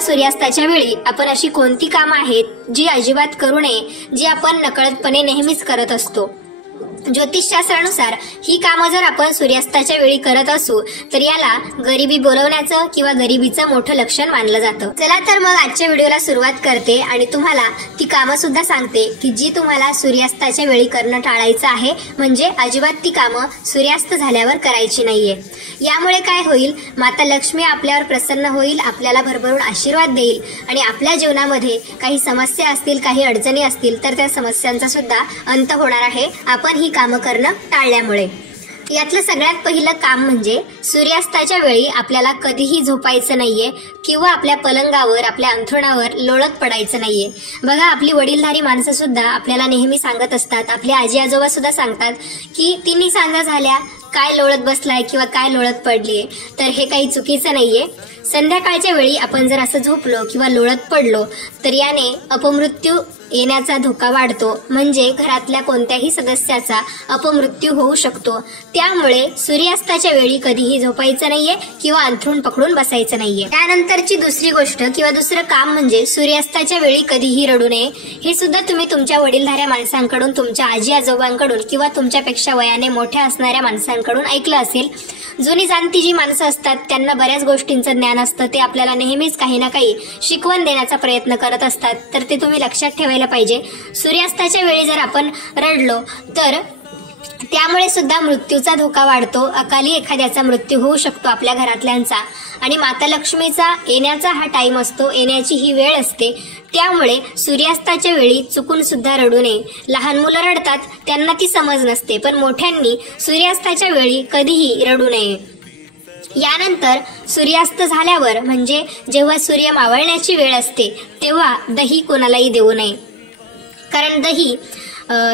सूर्यास्ताच्या वेळी आपण अशी कोणती कामं आहेत जी अजिबात करू नये, जी आपण नकळतपणे नेहमीच करत असतो? ज्योतिषशास्त्रानुसार ही कामं जर आपण सूर्यास्ताच्या वेळी करत असू तर याला गरिबी बोलवण्याचं किंवा गरिबीचं मोठं लक्षण मानलं जातं. चला तर मग आजच्या व्हिडिओला सुरुवात करते आणि तुम्हाला ती कामं सुद्धा सांगते की जी तुम्हाला सूर्यास्ताच्या वेळी करणं टाळायचं आहे, म्हणजे अजिबात ती कामं सूर्यास्त झाल्यावर करायची नाहीये. यामुळे काय होईल, माता लक्ष्मी आपल्यावर प्रसन्न होईल, आपल्याला भरभरून आशीर्वाद देईल आणि आपल्या जीवनामध्ये काही समस्या असतील, काही अडचणी असतील तर त्या समस्यांचा सुद्धा अंत होणार आहे आपण ही कामं करणं टाळल्यामुळे. यातलं सगळ्यात पहिलं काम म्हणजे सूर्यास्ताच्या वेळी आपल्याला कधीही झोपायचं नाहीये किंवा आपल्या पलंगावर, आपल्या अंथरुणावर लोळत पडायचं नाहीये. बघा, आपली वडीलधारी माणसं सुद्धा आपल्याला नेहमी सांगत असतात, आपले आजी आजोबा सुद्धा सांगतात की तिन्ही सांजा झाल्या, काय लोळत बसलाय किंवा काय लोळत पडलीये. तर हे काही चुकीचं नाहीये. संध्याकाळच्या वेळी आपण जर असं झोपलो किंवा लोळत पडलो तर याने अपमृत्यू येण्याचा धोका वाढतो, म्हणजे घरातल्या कोणत्याही सदस्याचा अपमृत्यू होऊ शकतो. त्यामुळे सूर्यास्ताच्या वेळी कधीही झोपायचं नाहीये किंवा अंथरूण पकडून बसायचं नाहीये. त्यानंतरची दुसरी गोष्ट किंवा दुसरं काम म्हणजे सूर्यास्ताच्या वेळी कधीही रडू नये. हे सुद्धा तुम्ही तुमच्या वडीलधाऱ्या माणसांकडून, तुमच्या आजी आजोबांकडून किंवा तुमच्यापेक्षा वयाने मोठ्या असणाऱ्या माणसांकडून ऐकलं असेल. जुनी जाणती जी माणसं असतात त्यांना बऱ्याच गोष्टींचं ज्ञान असतं, ते आपल्याला नेहमीच काही ना काही शिकवण देण्याचा प्रयत्न करत असतात. तर ते तुम्ही लक्षात ठेवायला पाहिजे. सूर्यास्ताच्या वेळी जर आपण रडलो तर त्यामुळे सुद्धा मृत्यूचा धोका वाढतो. अकाली एखाद्याचा मृत्यू होऊ शकतो आपल्या घरातल्यांचा. आणि माता लक्ष्मीचा येण्याचा हा टाइम असतो, येण्याची ही वेळ असते. त्यामुळे सूर्यास्ताच्या वेळी चुकून सुद्धा रडू नये. लहान मुलं रडतात, त्यांना ती समज नसते, पण मोठ्यांनी सूर्यास्ताच्या वेळी कधीही रडू नये. यानंतर सूर्यास्त झाल्यावर म्हणजे जेव्हा सूर्य मावळण्याची वेळ असते तेव्हा दही कोणालाही देऊ नये. कारण दही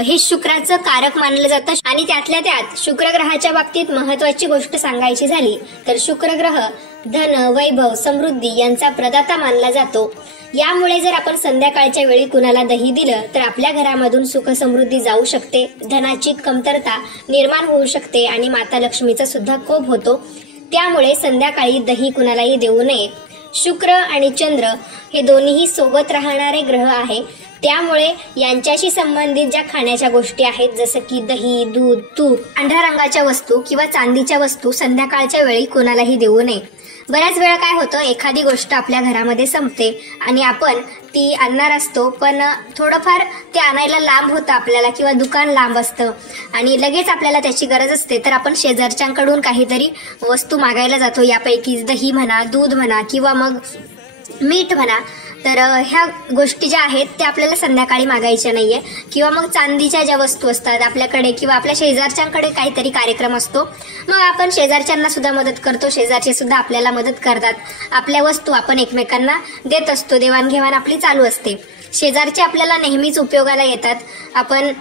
हे शुक्राचं कारक मानलं जातं आणि त्यातल्या त्यात शुक्र ग्रहाच्या बाबतीत महत्वाची गोष्ट सांगायची झाली तर शुक्र ग्रह धन, वैभव, समृद्धी यांचा प्रदाता मानला जातो. यामुळे जर आपण संध्याकाळच्या वेळी कुणाला दही दिलं तर आपल्या घरामधून सुख समृद्धी जाऊ शकते, धनाची कमतरता निर्माण होऊ शकते आणि माता लक्ष्मीचा सुद्धा कोप होतो. त्यामुळे संध्याकाळी दही कुणालाही देऊ नये. शुक्र आणि चंद्र हे दोन्हीही सोबत राहणारे ग्रह आहे. त्यामुळे यांच्याशी संबंधित ज्या खाण्याच्या गोष्टी आहेत जसं की दही, दूध, तूप, पांढऱ्या रंगाच्या वस्तू किंवा चांदीच्या वस्तू संध्याकाळच्या वेळी कोणालाही देऊ नये. बऱ्याच वेळा काय होतं, एखादी गोष्ट आपल्या घरामध्ये संपते आणि आपण ती आणणार असतो, पण थोडंफार ते आणायला लांब होतं आपल्याला किंवा दुकान लांब असतं आणि लगेच आपल्याला त्याची गरज असते, तर आपण शेजारच्यांकडून काहीतरी वस्तू मागायला जातो. यापैकी दही म्हणा, दूध म्हणा किंवा मग मीठ म्हणा. तर ह्या गोष्टी ज्या आहेत त्या आपल्याला संध्याकाळी मागायच्या नाहीये. किंवा मग चांदीच्या ज्या वस्तू असतात आपल्याकडे किंवा आपल्या शेजारच्यांकडे काहीतरी कार्यक्रम असतो, मग आपण शेजारच्यांना सुद्धा मदत करतो, शेजारचे सुद्धा आपल्याला मदत करतात. आपल्या वस्तू आपण एकमेकांना देत असतो, देवाणघेवाण आपली चालू असते. शेजारचे आपल्याला नेहमीच उपयोगाला येतात. आपण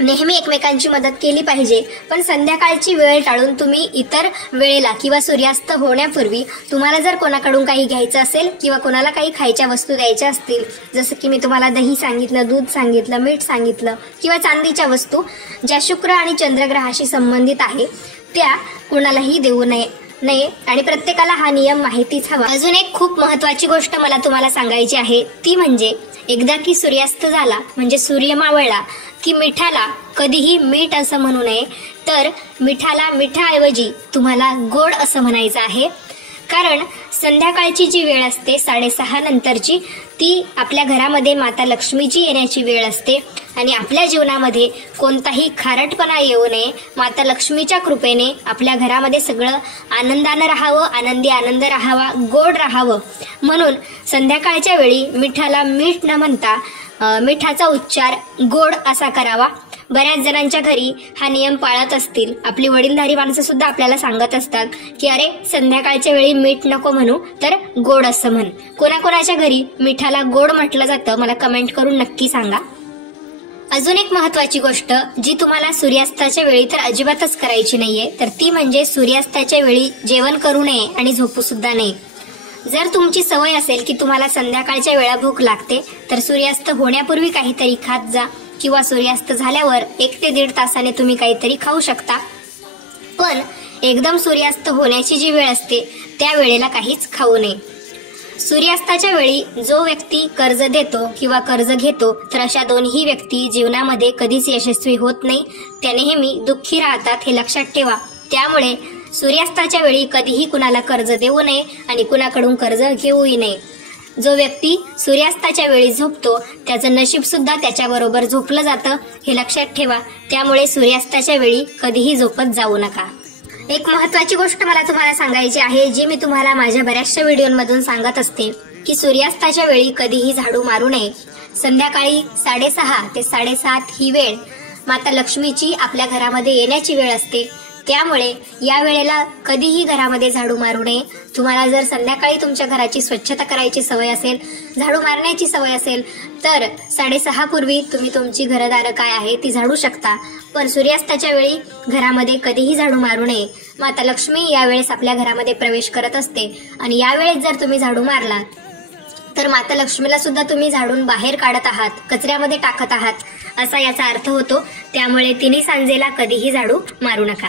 नेहमी एकमेकांची मदत केली पाहिजे. पण संध्याकाळची वेळ टाळून तुम्ही इतर वेळेला किंवा सूर्यास्त होण्यापूर्वी तुम्हाला जर कोणाकडून काही घ्यायचं असेल किंवा कोणाला काही खायच्या वस्तू द्यायच्या असतील, जसं की मी तुम्हाला दही सांगितलं, दूध सांगितलं, मीठ सांगितलं किंवा चांदीच्या वस्तू ज्या शुक्र आणि चंद्रग्रहाशी संबंधित आहे त्या कोणालाही देऊ नये आणि प्रत्येकाला हा नियम माहितीच हवा. अजून एक खूप महत्वाची गोष्ट मला तुम्हाला सांगायची आहे, ती म्हणजे एकदा की सूर्यास्त झाला म्हणजे सूर्य मावळला की मिठाला कधीही मीठ असं म्हणू नये, तर मिठाला मिठाऐवजी तुम्हाला गोड असं म्हणायचं आहे. कारण संध्याकाळची जी वेळ असते 6:30 नंतरची, ती आपल्या घरामध्ये माता लक्ष्मीची येण्याची वेळ असते आणि आपल्या जीवनामध्ये कोणताही खारटपणा येऊ नये. माता लक्ष्मीच्या कृपेने आपल्या घरामध्ये सगळं आनंदानं राहावं, आनंदी आनंद राहावा, गोड राहावं, म्हणून संध्याकाळच्या वेळी मिठाला मीठ न म्हणता मिठाचा उच्चार गोड असा करावा. बऱ्याच जणांच्या घरी हा नियम पाळत असतील. आपली वडीलधारी माणसं सुद्धा आपल्याला सांगत असतात की अरे संध्याकाळच्या वेळी मीठ नको म्हणू, तर गोड असं म्हण. कोणाकोणाच्या घरी मिठाला गोड म्हटलं जातं मला कमेंट करून नक्की सांगा. अजून एक महत्वाची गोष्ट जी तुम्हाला सूर्यास्ताच्या वेळी तर अजिबातच करायची नाहीये, तर ती म्हणजे सूर्यास्ताच्या वेळी जेवण करू नये आणि झोपू सुद्धा नये. जर तुमची सवय असेल की तुम्हाला संध्याकाळच्या वेळा भूक लागते तर सूर्यास्त होण्यापूर्वी काहीतरी खात जा किंवा सूर्यास्त झाल्यावर 1 ते 1.5 तासाने तुम्ही काहीतरी खाऊ शकता. पण एकदम सूर्यास्त होण्याची जी वेळ असते त्या वेळेला काहीच खाऊ नये. सूर्यास्ताच्या वेळी जो व्यक्ती कर्ज देतो किंवा कर्ज घेतो तर अशा दोन्ही व्यक्ती जीवनामध्ये कधीच यशस्वी होत नाही. त्या नेहमी दुःखी राहतात हे लक्षात ठेवा. त्यामुळे सूर्यास्ताच्या वेळी कधीही कुणाला कर्ज देऊ नये आणि कुणाकडून कर्ज घेऊही नये. जो व्यक्ती सूर्यास्ताच्या वेळी झोपतो त्याचं नशीब सुद्धा त्याच्याबरोबर झोपलं जातं हे लक्षात ठेवा. त्यामुळे सूर्यास्ताच्या वेळी कधीही झोपत जाऊ नका. एक महत्वाची गोष्ट मला तुम्हाला सांगायची आहे, जी मी तुम्हाला माझ्या बऱ्याचशा व्हिडिओमधून सांगत असते की सूर्यास्ताच्या वेळी कधीही झाडू मारू नये. संध्याकाळी 6:30 ते 7:30 ही वेळ माता लक्ष्मीची आपल्या घरामध्ये येण्याची वेळ असते. त्यामुळे या वेळेला कधीही घरामध्ये झाडू मारू नये. तुम्हाला जर संध्याकाळी तुमच्या घराची स्वच्छता करायची सवय असेल, झाडू मारण्याची सवय असेल तर 6:30 पूर्वी तुम्ही तुमची घरदारं काय आहे ती झाडू शकता. पण सूर्यास्ताच्या वेळी घरामध्ये कधीही झाडू मारू नये. माता लक्ष्मी यावेळेस आपल्या घरामध्ये प्रवेश करत असते आणि यावेळेस जर तुम्ही झाडू मारला तर माता लक्ष्मीला सुद्धा तुम्ही झाडून बाहेर काढत आहात, कचऱ्यामध्ये टाकत आहात असा याचा अर्थ होतो. त्यामुळे तिन्ही सांजेला कधीही झाडू मारू नका.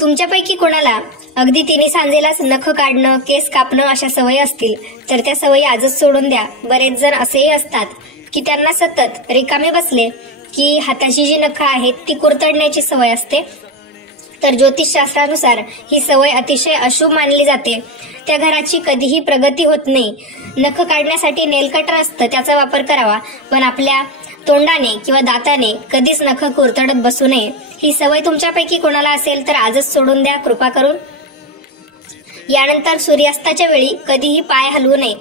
तुमच्यापैकी कोणाला अगदी तिन्ही सांजेलाच नख काढणं, केस कापणं अशा सवयी असतील तर त्या सवयी आजच सोडून द्या. बरेच जण असेही असतात की त्यांना सतत रिकामे बसले की हाताची जी नखं आहेत ती कुरतडण्याची सवय असते. तर ज्योतिषशास्त्रानुसार ही सवय अतिशय अशुभ मानली जाते. त्या घराची कधीही प्रगती होत नाही. नख काढण्यासाठी नेल कटर असतं, त्याचा वापर करावा, पण आपल्या तोंडाने किंवा दाताने कधीच नख कुरतडत बसू नये. ही सवय तुमच्यापैकी कोणाला असेल तर आजच सोडून द्या कृपा करून. यानंतर सूर्यास्ताच्या वेळी कधीही पाय हलवू नये.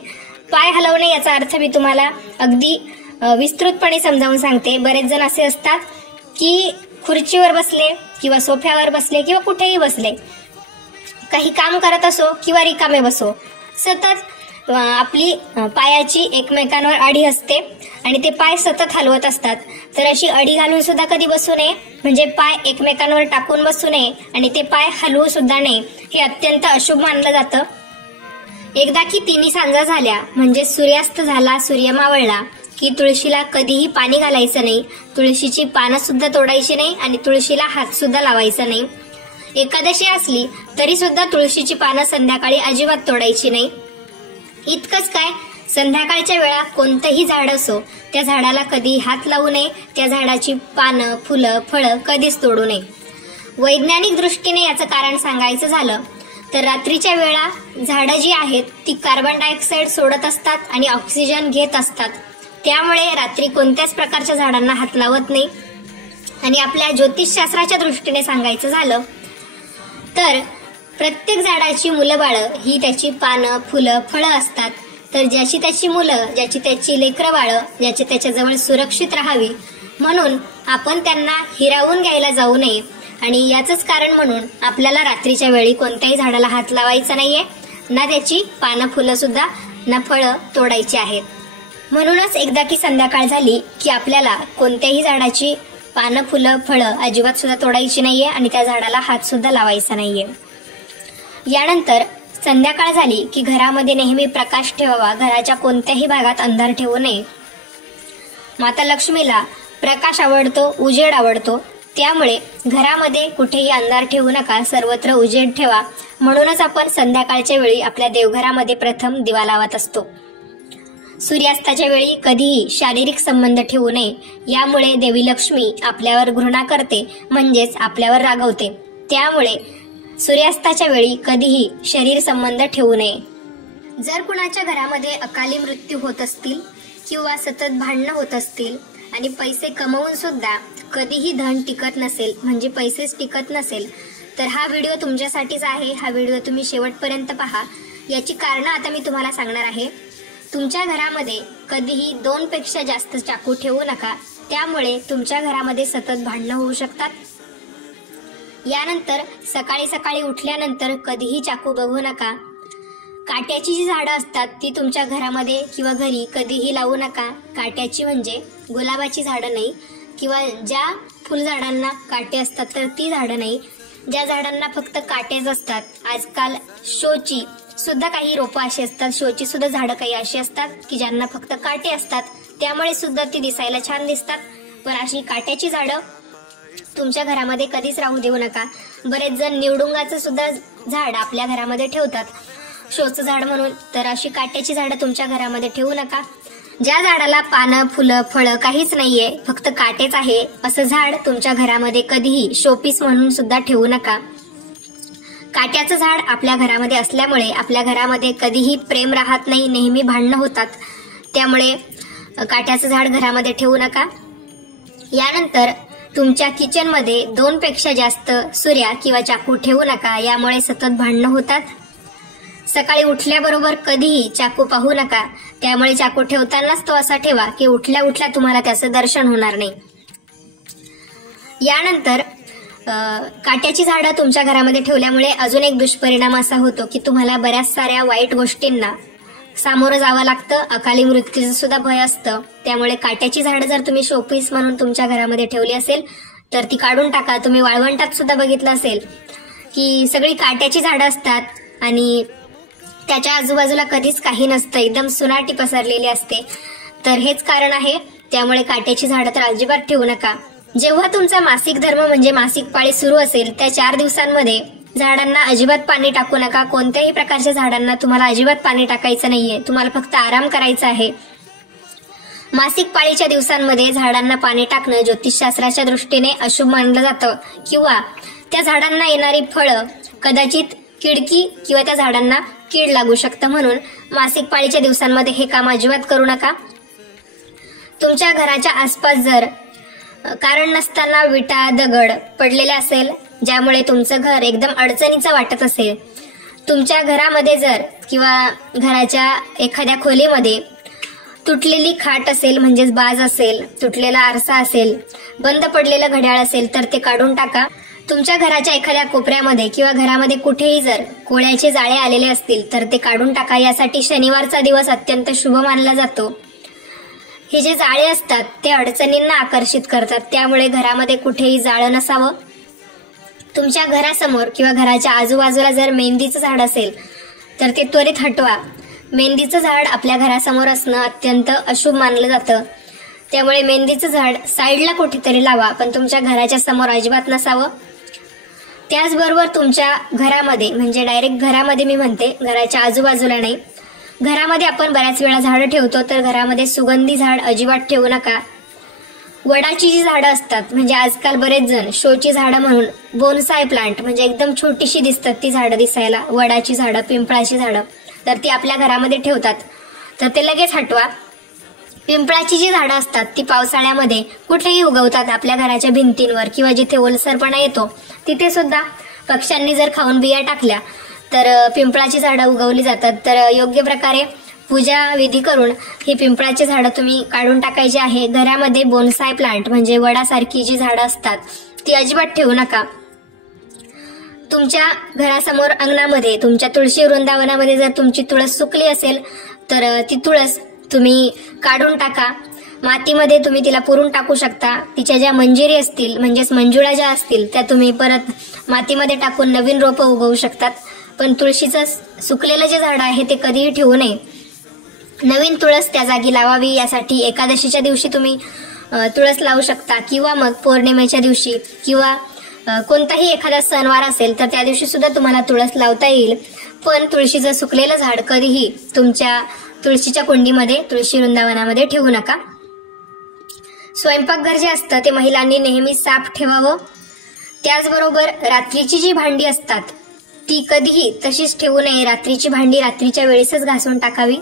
पाय हलवणे याचा अर्थ मी तुम्हाला अगदी विस्तृतपणे समजावून सांगते. बरेच जण असे असतात की खुर्चीवर बसले किंवा सोफ्यावर बसले किंवा कुठेही बसले, काही काम करत असो किंवा रिकामे बसो, सतत आपली पायाची एकमेकांवर अडी असते आणि ते पाय सतत हलवत असतात. तर अशी अडी घालून सुद्धा कधी बसू नये, म्हणजे पाय एकमेकांवर टाकून बसू नये आणि ते पाय हलवू सुद्धा नये. हे अत्यंत अशुभ मानलं जातं. एकदा की तिन्ही सांजा झाल्या म्हणजे सूर्यास्त झाला, सूर्य मावळला की तुळशीला कधीही पाणी घालायचं नाही. तुळशीची पानं सुद्धा तोडायची नाही आणि तुळशीला हात सुद्धा लावायचा नाही. एकादशी असली तरी सुद्धा तुळशीची पानं संध्याकाळी अजिबात तोडायची नाही. इतकंच काय, संध्याकाळच्या वेळा कोणतंही झाड असो त्या झाडाला कधी हात लावू नये. त्या झाडाची पानं, फुलं, फळं कधीच तोडू नये. वैज्ञानिक दृष्टीने याचं कारण सांगायचं झालं तर रात्रीच्या वेळा झाडं जी आहेत ती कार्बन डायऑक्साईड सोडत असतात आणि ऑक्सिजन घेत असतात. त्यामुळे रात्री कोणत्याच प्रकारच्या झाडांना हात लावत नाही. आणि आपल्या ज्योतिषशास्त्राच्या दृष्टीने सांगायचं झालं तर प्रत्येक झाडाची मुलं बाळं ही त्याची पानं, फुलं, फळं असतात. तर ज्याची त्याची मुलं, ज्याची त्याची लेकरं बाळं ज्याची त्याच्याजवळ सुरक्षित राहावी म्हणून आपण त्यांना हिरावून घ्यायला जाऊ नये. आणि याचंच कारण म्हणून आपल्याला रात्रीच्या वेळी कोणत्याही झाडाला हात लावायचा नाहीये, ना त्याची पानं, फुलं सुद्धा, ना फळं तोडायची आहेत. म्हणूनच एकदा की संध्याकाळ झाली की आपल्याला कोणत्याही झाडाची पानं, फुलं, फळं अजिबात सुद्धा तोडायची नाहीये आणि त्या झाडाला हात सुद्धा लावायचा नाहीये. यानंतर संध्याकाळ झाली की घरामध्ये नेहमी प्रकाश ठेवावा. घराच्या कोणत्याही भागात अंधार ठेवू नये. माता लक्ष्मीला प्रकाश आवडतो, उजेड आवडतो. त्यामुळे घरामध्ये कुठेही अंधार ठेवू नका, सर्वत्र उजेड ठेवा. म्हणूनच आपण संध्याकाळच्या वेळी आपल्या देवघरामध्ये प्रथम दिवा लावत असतो. सूर्यास्ताच्या वेळी कधीही शारीरिक संबंध ठेवू नये. यामुळे देवी लक्ष्मी आपल्यावर घृणा करते, म्हणजेच आपल्यावर रागवते. त्यामुळे सूर्यास्ताच्या वेळी कधीही शरीर संबंध ठेवू नये. जर कुणाच्या घरामध्ये अकाली मृत्यू होत असतील किंवा सतत भांडणं होत असतील आणि पैसे कमवून सुद्धा कधीही धन टिकत नसेल, म्हणजे पैसेच टिकत नसेल, तर हा व्हिडिओ तुमच्यासाठीच आहे. हा व्हिडिओ तुम्ही शेवटपर्यंत पहा. याची कारणं आता मी तुम्हाला सांगणार आहे. तुमच्या घरामध्ये कधीही 2 पेक्षा जास्त चाकू ठेवू नका. त्यामुळे तुमच्या घरामध्ये सतत भांडणं होऊ शकतात. यानंतर सकाळी सकाळी उठल्यानंतर कधीही चाकू बघू नका. काट्याची जी झाडं असतात ती तुमच्या घरामध्ये किंवा घरी कधीही लावू नका. काट्याची म्हणजे गुलाबाची झाडं नाही किंवा ज्या फुलझाडांना काटे असतात तर ती झाडं नाही. ज्या झाडांना फक्त काटेच असतात. आजकाल शोची सुद्धा काही रोपं अशी असतात, शोची सुद्धा झाडं काही अशी असतात की ज्यांना फक्त काटे असतात. त्यामुळे सुद्धा ती दिसायला छान दिसतात. पण अशी काट्याची झाडं तुमच्या घरामध्ये कधीच राहू देऊ नका. बरेच जण निवडुंगाचं सुद्धा झाड आपल्या घरामध्ये ठेवतात. शोचं झाड म्हणून, तर अशी काट्याची झाडं तुमच्या घरामध्ये ठेवू नका. ज्या झाडाला पानं, फुलं, फळं काहीच नाहीये, फक्त काटेच आहे, असं झाड तुमच्या घरामध्ये कधीही शोपीस म्हणून सुद्धा ठेवू नका. काट्याचं झाड आपल्या घरामध्ये असल्यामुळे आपल्या घरामध्ये कधीही प्रेम राहत नाही, नेहमी भांडणं होतात. त्यामुळे काट्याचं झाड घरामध्ये ठेवू नका. यानंतर तुमच्या किचनमध्ये 2 पेक्षा जास्त सुऱ्या किंवा चाकू ठेवू नका, यामुळे सतत भांडणं होतात. सकाळी उठल्याबरोबर कधीही चाकू पाहू नका, त्यामुळे चाकू ठेवतानाच तो असा ठेवा की उठल्या उठल्या तुम्हाला त्याचं दर्शन होणार नाही. यानंतर काट्याची झाडं तुमच्या घरामध्ये ठेवल्यामुळे अजून एक दुष्परिणाम असा होतो की तुम्हाला बऱ्याच साऱ्या वाईट गोष्टींना सामोरं जावं लागतं, अकाली मृत्यूचं सुद्धा भय असतं. त्यामुळे काट्याची झाडं जर तुम्ही शोपीस म्हणून तुमच्या घरामध्ये ठेवली असेल तर ती काढून टाका. तुम्ही वाळवंटात सुद्धा बघितलं असेल की सगळी काट्याची झाडं असतात आणि त्याच्या आजूबाजूला कधीच काही नसतं, एकदम सुनाटी पसरलेली असते. तर हेच कारण आहे, त्यामुळे काट्याची झाडं तर अजिबात ठेवू नका. जेव्हा तुमचा मासिक धर्म म्हणजे मासिक पाळी सुरू असेल त्या 4 दिवसांमध्ये झाडांना अजिबात पाणी टाकू नका. कोणत्याही प्रकारच्या झाडांना तुम्हाला अजिबात पाणी टाकायचं नाहीये, तुम्हाला फक्त आराम करायचा आहे. मासिक पाळीच्या दिवसांमध्ये झाडांना पाणी टाकणं ज्योतिषशास्त्राच्या दृष्टीने अशुभ मानलं जातं किंवा त्या झाडांना येणारी फळं कदाचित किडकी किंवा त्या झाडांना कीड लागू शकतं. म्हणून मासिक पाळीच्या दिवसांमध्ये हे काम अजिबात करू नका. तुमच्या घराच्या आसपास जर कारण नसताना विटा, दगड पडलेले असेल, ज्यामुळे तुमचं घर एकदम अडचणीचं वाटत असेल, तुमच्या घरामध्ये जर किंवा घराच्या एखाद्या खोलीमध्ये तुटलेली खाट असेल म्हणजेच बाज असेल, तुटलेला आरसा असेल, बंद पडलेलं घड्याळ असेल तर ते काढून टाका. तुमच्या घराच्या एखाद्या कोपऱ्यामध्ये किंवा घरामध्ये कुठेही जर कोळ्याचे जाळे आलेले असतील तर ते काढून टाका. यासाठी शनिवारचा दिवस अत्यंत शुभ मानला जातो. हे जे जाळे असतात ते अडचणींना आकर्षित करतात, त्यामुळे घरामध्ये कुठेही जाळं नसावं. तुमच्या घरासमोर किंवा घराच्या आजूबाजूला जर मेहंदीचं झाड असेल तर ते त्वरित हटवा. मेहंदीचं झाड आपल्या घरासमोर असणं अत्यंत अशुभ मानलं जातं, त्यामुळे मेहंदीचं झाड साईडला कुठेतरी लावा, पण तुमच्या घराच्या समोर अजिबात नसावं. त्याचबरोबर तुमच्या घरामध्ये म्हणजे डायरेक्ट घरामध्ये मी म्हणते, घराच्या आजूबाजूला नाही, घरामध्ये आपण बऱ्याच वेळा झाडं ठेवतो, तर घरामध्ये सुगंधी झाड अजिबात ठेवू नका. वडाची जी झाडं असतात म्हणजे आजकाल बरेच जण शोची झाडं म्हणून बोनसाय प्लांट म्हणजे एकदम छोटीशी दिसतात ती झाडं दिसायला, वडाची झाडं, पिंपळाची झाडं, तर ती आपल्या घरामध्ये ठेवतात, तर ते लगेच हटवा. पिंपळाची जी झाडं असतात ती पावसाळ्यामध्ये कुठेही उगवतात, आपल्या घराच्या भिंतींवर किंवा जिथे ओलसरपणा येतो तिथे सुद्धा पक्ष्यांनी जर खाऊन बिया टाकल्या तर पिंपळाची झाडं उगवली जातात. तर योग्य प्रकारे पूजा विधी करून ही पिंपळाची झाडं तुम्ही काढून टाकायची आहे. घरामध्ये बोनसाय प्लांट म्हणजे वडासारखी जी झाडं असतात ती अजिबात ठेवू नका. तुमच्या घरासमोर अंगणामध्ये तुमच्या तुळशी वृंदावनामध्ये जर तुमची तुळस सुकली असेल तर ती तुळस तुम्ही काढून टाका. मातीमध्ये तुम्ही तिला पुरून टाकू शकता. तिच्या ज्या मंजिरी असतील म्हणजेच मंजुळा ज्या असतील त्या तुम्ही परत मातीमध्ये टाकून नवीन रोपं उगवू शकतात. पण तुळशीचं सुकलेलं जे झाड आहे ते कधीही ठेवू नये. नवीन तुळस त्या जागी लावावी, यासाठी एकादशीच्या दिवशी तुम्ही तुळस लावू शकता किंवा मग पौर्णिमेच्या दिवशी किंवा कोणताही एखादा सणवार असेल तर त्या दिवशी सुद्धा तुम्हाला तुळस लावता येईल. पण तुळशीचं सुकलेलं झाड कधीही तुमच्या तुळशीच्या कुंडीमध्ये, तुळशी वृंदावनामध्ये ठेवू नका. स्वयंपाकघर जे असतं ते महिलांनी नेहमी साफ ठेवावं. त्याचबरोबर रात्रीची जी भांडी असतात ती कधीही तशीच ठेवू नये. रात्रीची भांडी रात्रीच्या वेळेसच घासून टाकावी.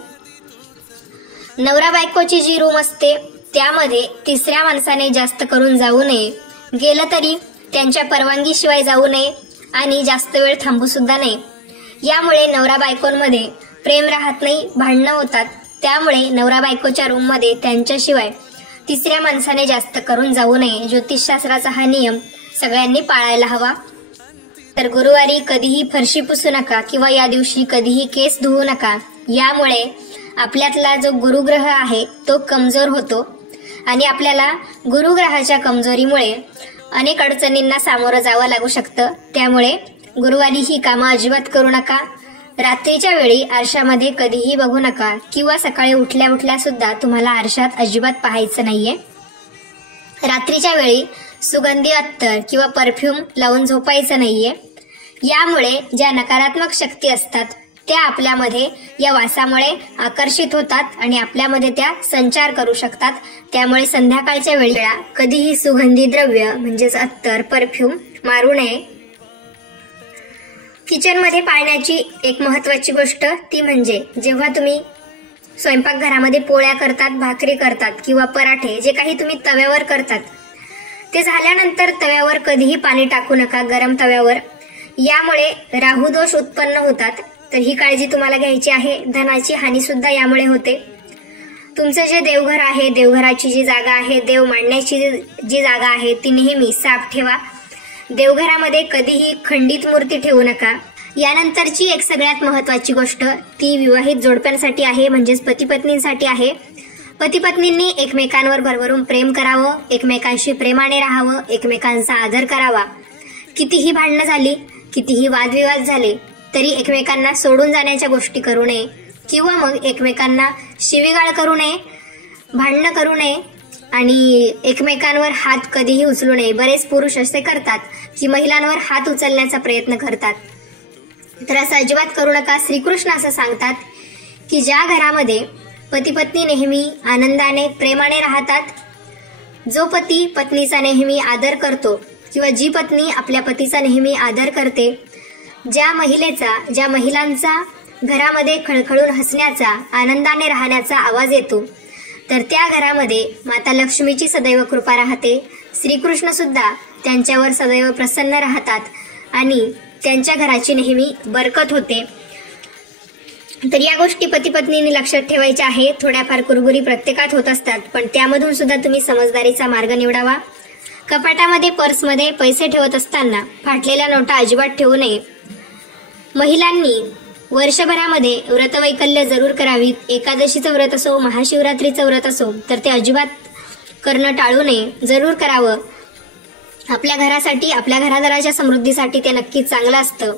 नवरा बायकोची जी रूम असते त्यामध्ये 3ऱ्या माणसाने जास्त करून जाऊ नये. गेलं तरी त्यांच्या परवानगीशिवाय जाऊ नये आणि जास्त वेळ थांबू सुद्धा नये. यामुळे नवरा बायकोंमध्ये प्रेम राहत नाही, भांडणं होतात. त्यामुळे नवरा बायकोच्या रूममध्ये त्यांच्याशिवाय 3ऱ्या माणसाने जास्त करून जाऊ नये. ज्योतिषशास्त्राचा हा नियम सगळ्यांनी पाळायला हवा. तर गुरुवारी कधीही फरशी पुसू नका किंवा या दिवशी कधीही केस धुवू नका. यामुळे आपल्यातला जो गुरुग्रह आहे तो कमजोर होतो आणि आपल्याला गुरुग्रहाच्या कमजोरीमुळे अनेक अडचणींना सामोरं जावं लागू शकतं. त्यामुळे गुरुवारी ही कामं अजिबात करू नका. रात्रीच्या वेळी आरशामध्ये कधीही बघू नका किंवा सकाळी उठल्या उठल्या सुद्धा तुम्हाला आरशात अजिबात पाहायचं नाहीये. रात्रीच्या वेळी सुगंधी अत्तर किंवा परफ्यूम लावून झोपायचं नाहीये. यामुळे ज्या नकारात्मक शक्ती असतात त्या आपल्यामध्ये या वासामुळे आकर्षित होतात आणि आपल्यामध्ये त्या संचार करू शकतात. त्यामुळे संध्याकाळच्या वेळेला कधीही सुगंधी द्रव्य म्हणजेच अत्तर, परफ्यूम मारू नये. किचनमध्ये पाळण्याची एक महत्वाची गोष्ट ती म्हणजे जेव्हा तुम्ही स्वयंपाकघरामध्ये पोळ्या करतात, भाकरी करतात किंवा पराठे जे काही तुम्ही तव्यावर करतात ते झाल्यानंतर तव्यावर कधीही पाणी टाकू नका, गरम तव्यावर. यामुळे राहुदोष उत्पन्न होतात. तर ही काळजी तुम्हाला घ्यायची आहे. धनाची हानी सुद्धा यामुळे होते. तुमचं जे देवघर आहे, देवघराची जी जागा आहे, देव मांडण्याची जी जागा आहे ती नेहमी साफ ठेवा. देवघरामध्ये कधीही खंडित मूर्ती ठेवू नका. यानंतरची एक सगळ्यात महत्वाची गोष्ट ती विवाहित जोडप्यांसाठी आहे, म्हणजेच पती पत्नींसाठी आहे. पती पत्नींनी एकमेकांवर भरभरून प्रेम करावं, एकमेकांशी प्रेमाने राहावं, एकमेकांचा आदर करावा. कितीही भांडणं झाली, कितीही वादविवाद झाले तरी एकमेकांना सोडून जाण्याच्या गोष्टी करू नये किंवा मग एकमेकांना शिवीगाळ करू नये, भांडणं करू नये आणि एकमेकांवर हात कधीही उचलू नये. बरेच पुरुष असे करतात की महिलांवर हात उचलण्याचा प्रयत्न करतात. तर असं अजिबात करू नका. श्रीकृष्ण असं सांगतात की ज्या घरामध्ये पती पत्नी नेहमी आनंदाने प्रेमाने राहतात, जो पती पत्नीचा नेहमी आदर करतो किंवा जी पत्नी आपल्या पतीचा नेहमी आदर करते, ज्या महिलांचा घरामध्ये खळखळून हसण्याचा, आनंदाने राहण्याचा आवाज येतो, तर त्या घरामध्ये माता लक्ष्मीची सदैव कृपा राहते. श्रीकृष्ण सुद्धा त्यांच्यावर सदैव प्रसन्न राहतात आणि त्यांच्या घराची नेहमी बरकत होते. तर या गोष्टी पती पत्नींनी लक्षात ठेवायच्या आहे. थोड्याफार कुरबुरी प्रत्येकात होत असतात, पण त्यामधून सुद्धा तुम्ही समजदारीचा मार्ग निवडावा. कपाटामध्ये, पर्समध्ये पैसे ठेवत असताना फाटलेल्या नोटा अजिबात ठेवू नये. महिलांनी वर्षभरामध्ये व्रतवैकल्य जरूर करावीत. एकादशीचं व्रत असो, महाशिवरात्रीचं व्रत असो, तर ते अजिबात करणं टाळू नये, जरूर करावं. आपल्या घरासाठी, आपल्या घरादाराच्या समृद्धीसाठी ते नक्कीच चांगलं असतं.